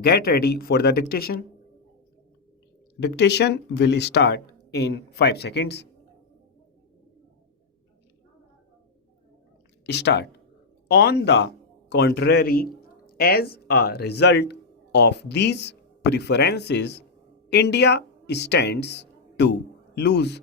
Get ready for the dictation. Dictation will start in 5 seconds. Start. On the contrary, as a result of these preferences, India stands to lose.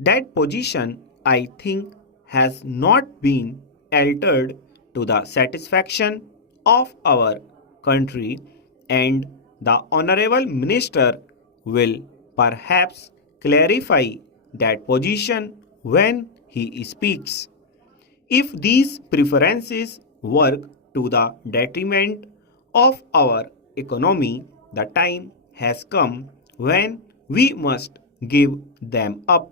That position, I think, has not been altered to the satisfaction of our country, and the Honorable Minister will perhaps clarify that position when he speaks. If these preferences work to the detriment of our economy, the time has come when we must give them up.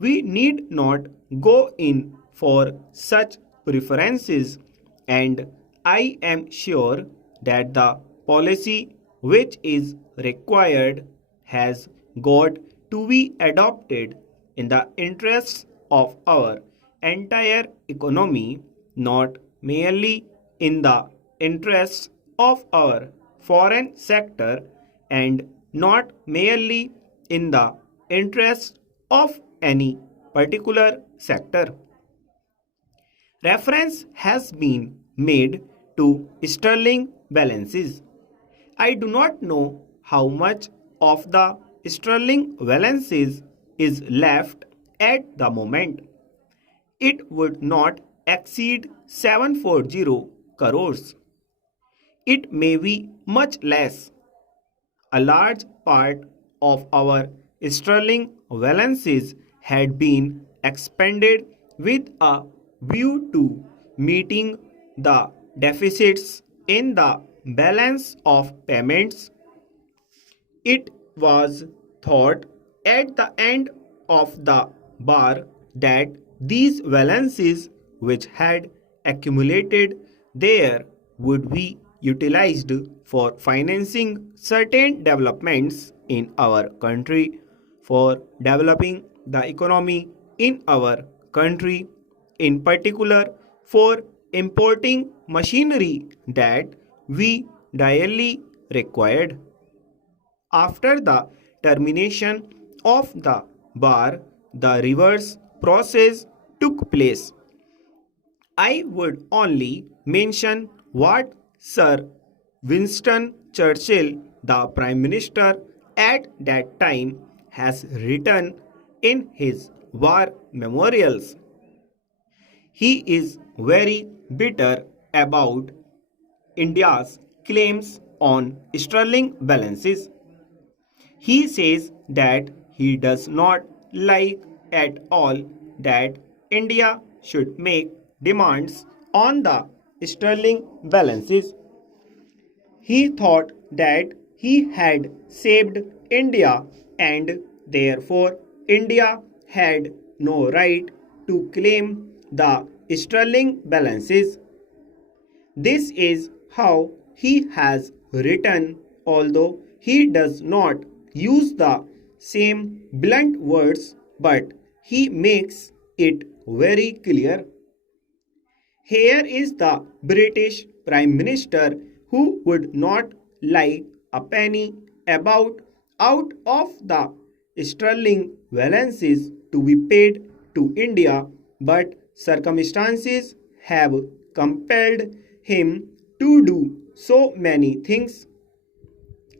We need not go in for such preferences, and I am sure that the policy which is required has got to be adopted in the interests of our entire economy, not merely in the interests of our foreign sector and not merely in the interests of any particular sector. Reference has been made to sterling balances. I do not know how much of the sterling balances is left at the moment. It would not exceed 740 crores. It may be much less. A large part of our sterling balances had been expended with a view to meeting the deficits in the balance of payments. It was thought at the end of the bar that these balances which had accumulated there would be utilized for financing certain developments in our country, for developing the economy in our country, in particular for importing machinery that we direly required. After the termination of the bar, the reverse process took place. I would only mention what Sir Winston Churchill, the Prime Minister at that time, has written in his war memorials. He is very bitter about India's claims on sterling balances. He says that he does not like at all that India should make demands on the sterling balances. He thought that he had saved India and therefore India had no right to claim the sterling balances. This is how he has written, although he does not use the same blunt words, but he makes it very clear. Here is the British Prime Minister who would not like a penny about out of the sterling balances to be paid to India, but circumstances have compelled him to do so many things.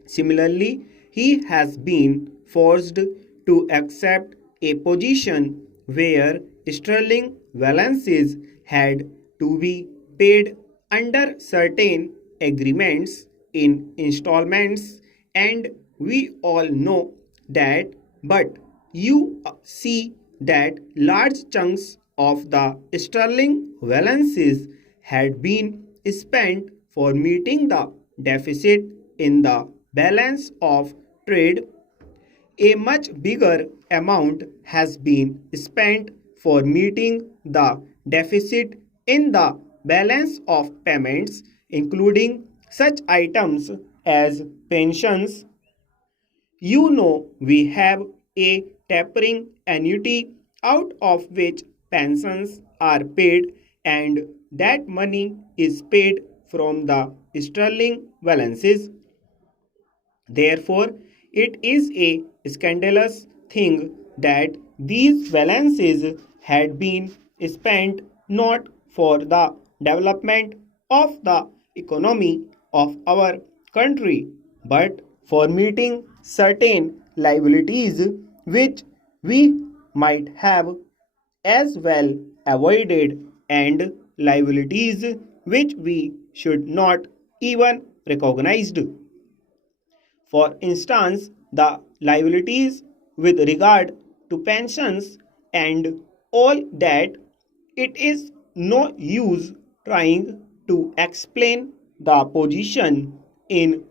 Similarly, he has been forced to accept a position where sterling balances had to be paid under certain agreements in installments, and we all know that, but you see that large chunks of the sterling balances had been spent for meeting the deficit in the balance of trade. A much bigger amount has been spent for meeting the deficit in the balance of payments, including such items as pensions. You know, we have a tapering annuity out of which pensions are paid, and that money is paid from the sterling balances. Therefore, it is a scandalous thing that these balances had been spent not for the development of the economy of our country, but for meeting certain liabilities which we might have as well avoided, and liabilities which we should not even recognized. For instance, the liabilities with regard to pensions and all that. It is no use trying to explain the position in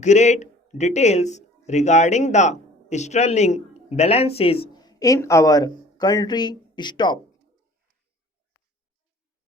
great details regarding the sterling balances in our country. Stop.